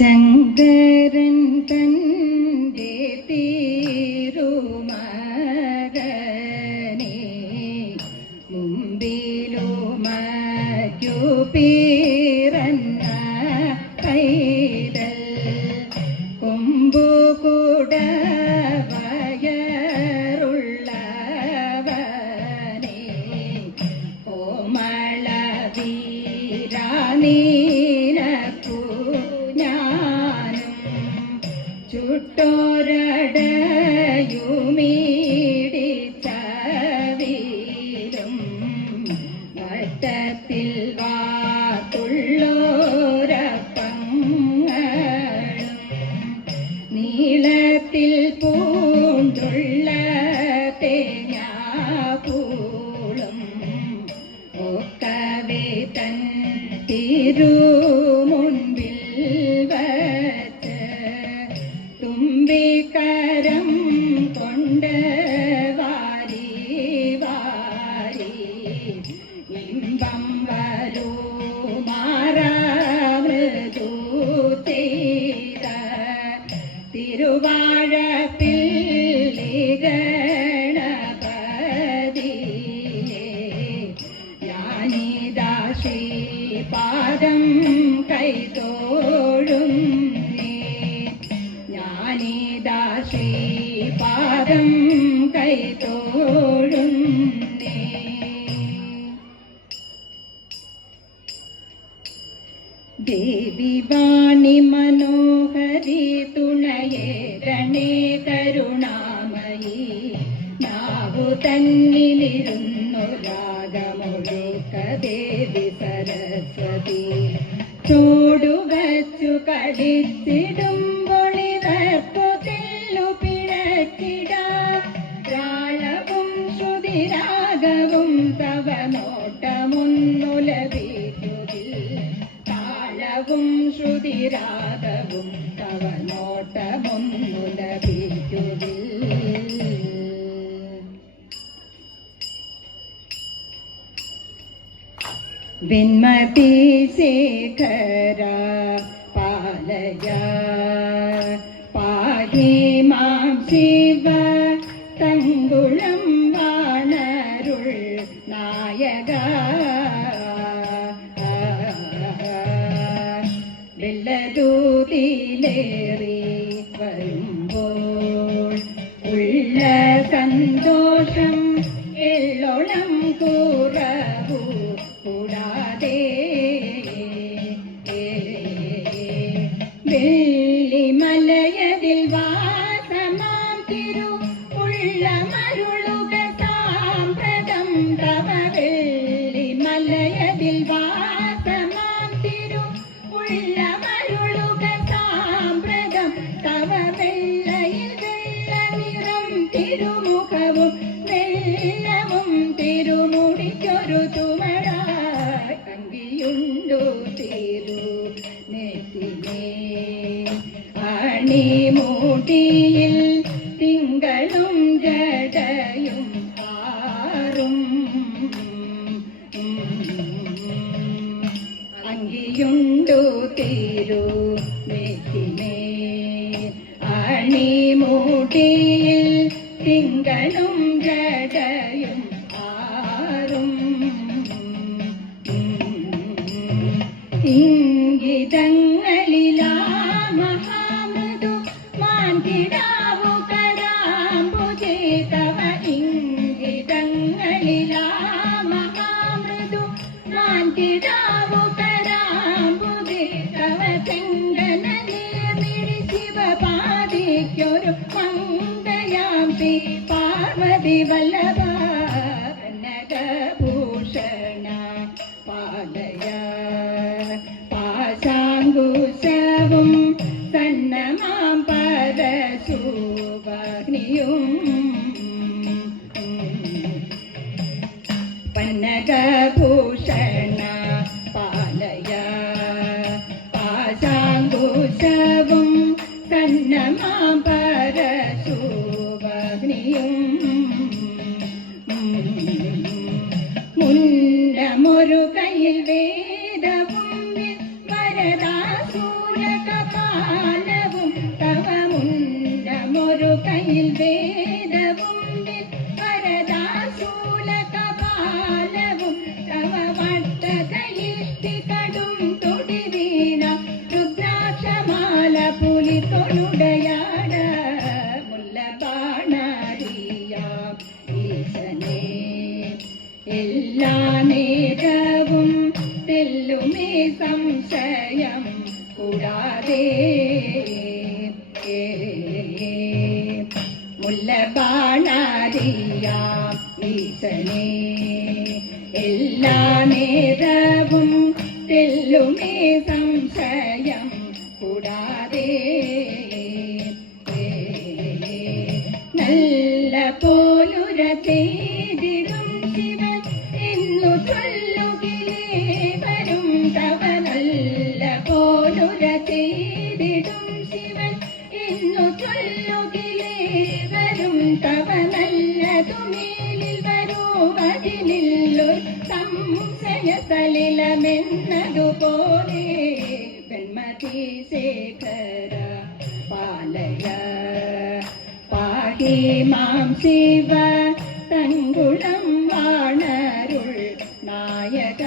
ശങ്കരൻ തൻ്റെ തേങ്ങാപ്പൂളും ഒക്കവേ തൻ തിരുമുൻപിൽ വച്ച് തുമ്പിക്കരം കൊണ്ട് വാരി വാരി ഇമ്പം വരൂ ചെയ്ത തിരുവാഴപ്പിൽ ಮಣಿ ಮನೋ ശ്രുതിരാഗവും തവ നോട്ടമൊന്നു ലഭിക്കുതിൽ വിന്മതി ശേഖര പാലയ പാഹി മാം ശിവ തങ്കുളം വാണരുൾ നായക വെള്ളദൂതിലേറി അണിമൂട്ടിയിൽ തിങ്കളും ജടയും ആറും അങ്കിയുണ്ടു തീരു നെറ്റിമേ. തിങ്കളും ജടയും ആറും ഇംഗിതങ്ങളിലാ മഹാമൃദു പാശാങ്കുശവും സന്നമാം പരശൂവാഗ്നിയും പന്നകഭൂഷണ പാലയ പാശാങ്കുശവും സന്നമാം പരശൂവാഗ്നിയും മുന്നമൊരു കയ്യിൽ വേ ചെയ്തിടും ശിവൻ എന്നു ചൊല്ലുകിലേ വരും തവ നല്ല പോലുര ചെയ്തിടും ശിവൻ എന്നു ചൊല്ലുകിലേ വരും തവ നല്ലതുമേലിൽ വരുവതിനില്ലൊരു സംശയ സലിലമെന്നതുപോലെ പെൺമതി ശേഖര പാലയ പാടി മാം ശിവ തങ്കുളം വാണരുൾ നായക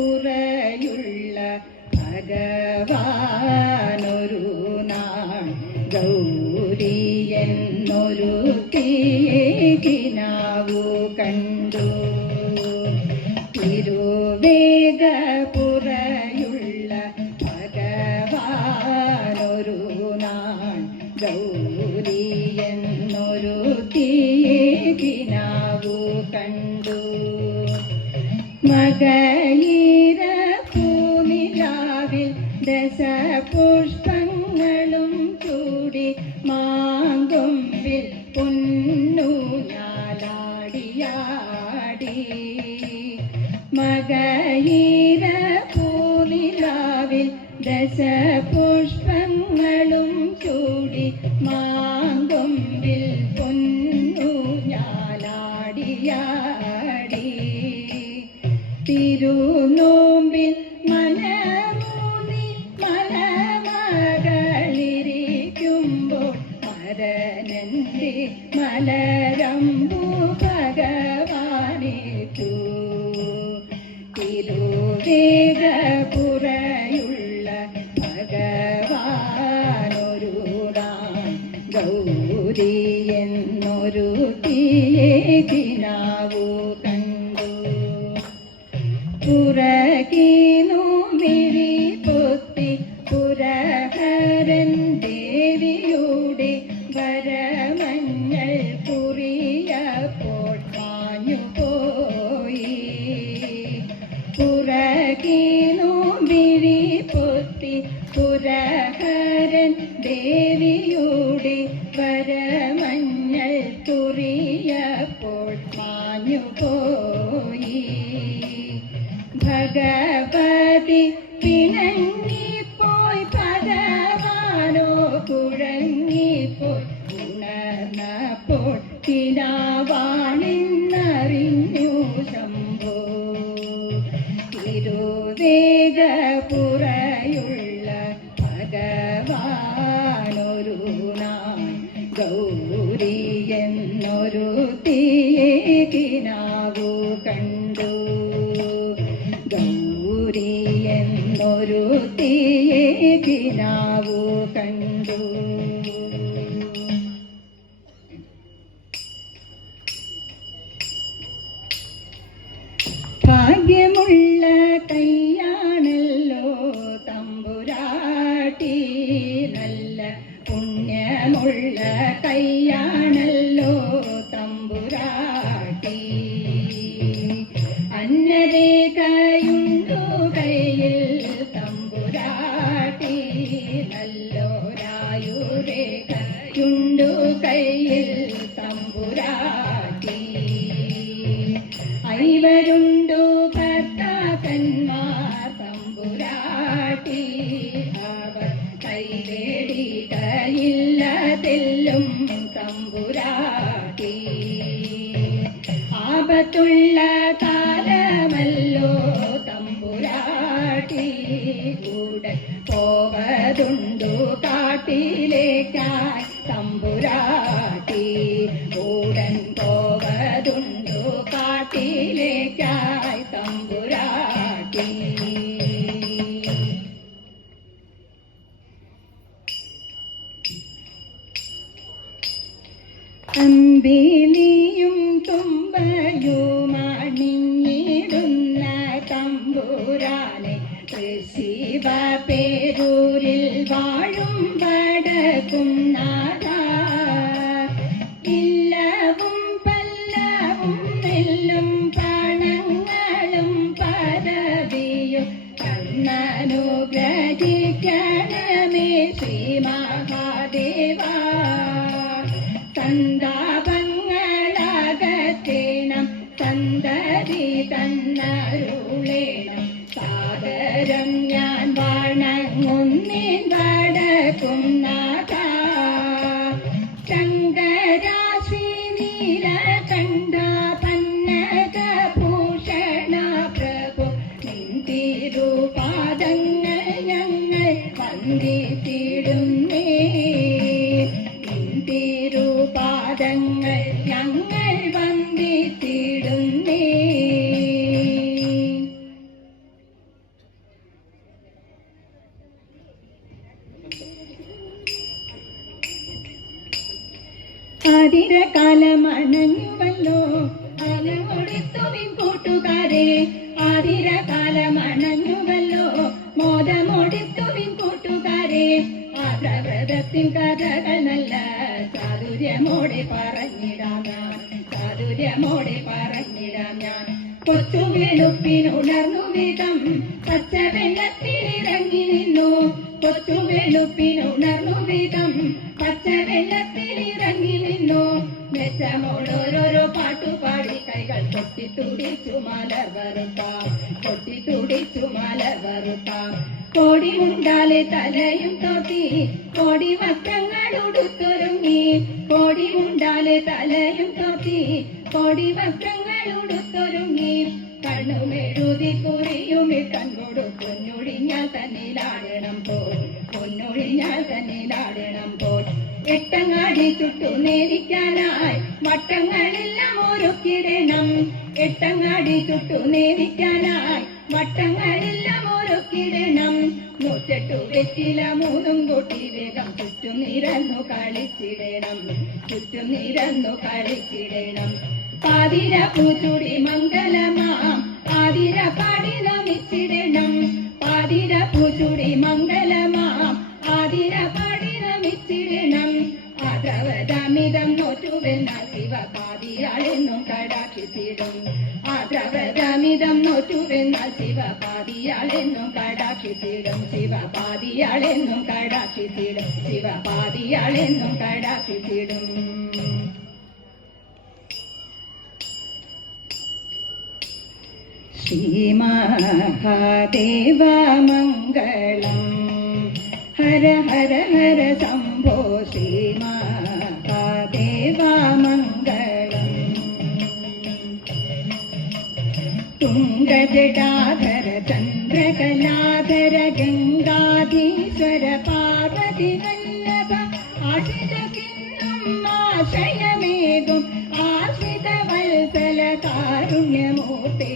തിരുവേഗപുറയുള്ള ഭഗവാനൊരു നാൾ ഗൗരി എന്നൊരു തീകിനാവു കണ്ടു ഞാലാടിയാടി തിരുനോമ്പിൽ മനമൂന്നി മലമകളിരിക്കുമ്പോൾ മരനന്റെ മലരമ്പു ഭഗവാനേറ്റു തിരുവേഗപുറയുള്ള ഭഗവാനൊരു നാം ഗൗരി എന്നൊരു തീയതിനാവു ദേവിയുടെ പരമഞ്ഞൽ തുറിയപ്പോൾ മാഞ്ഞു പോയി அறிவ तुम ना ആതിരകാലമണഞ്ഞുവല്ലോ. അലമൊടിത്തുവിൻ കൂട്ടുകാരെ ആതിരകാലമണഞ്ഞുവല്ലോ. മോദമൊടിത്തുവിൻ കൂട്ടുകാരെ ആദ്രവ്രതത്തിൻ കഥകൾ നല്ല ചാതുര്യമോടെ ഞാൻ. ചാതുര്യമോടെ പറഞ്ഞിടാം ഞാൻ. കൊച്ചു വെളുപ്പിനുണർന്നു വെള്ളത്തിലിറങ്ങി നിന്നു. കൊച്ചു വെളുപ്പിനുണർന്നു മുണ്ടാലെ തലയും കാത്തി. കോടി വസ്ത്രങ്ങൾ ഉടുത്തൊരുങ്ങി കണ്ണുമെഴുതി കുറിയുമി. കണ്ണോട് പൊന്നൊഴിഞ്ഞാൽ തന്നിലാടണം പോൽ. പൊന്നൊഴിഞ്ഞാൽ തന്നിലാടണം പോൽ. എട്ടങ്ങാടി ചുട്ടു നേരിക്കാനായി. വട്ടങ്ങളെല്ലാം ഒരുക്കിടണം എട്ടങ്ങാടി ചുട്ടു നേരിക്കാനായി. വട്ടങ്ങളെല്ലാം ഒരുക്കിടണം നൂറ്റെട്ടു വെറ്റില മൂന്നും കൂട്ടി വേഗം ചുറ്റും നിരന്നു കളിച്ചിടണം. ചുറ്റും നിരന്നു കളിച്ചിടണം. പാതിര പൂച്ചുടി മംഗലമാ. പാതിര പാടി കടാക്കിത്തിടും ശിവ പാതിയാളെന്നും കടാക്കിത്തിടും ശിവ പാതിയാളെന്നും കടാക്കിത്തിടും ശ്രീമഹാദേവമംഗളം. ഹര ഹര ഹര ശംഭോ തുംഗജടാധര ചന്ദ്രകലാധര ഗംഗാധീശ്വര പാർവതി വല്ലഭ ആശ്രിതകിന്നും ആശയമേകും ആശ്രിത വത്സല കാരുണ്യമൂർത്തി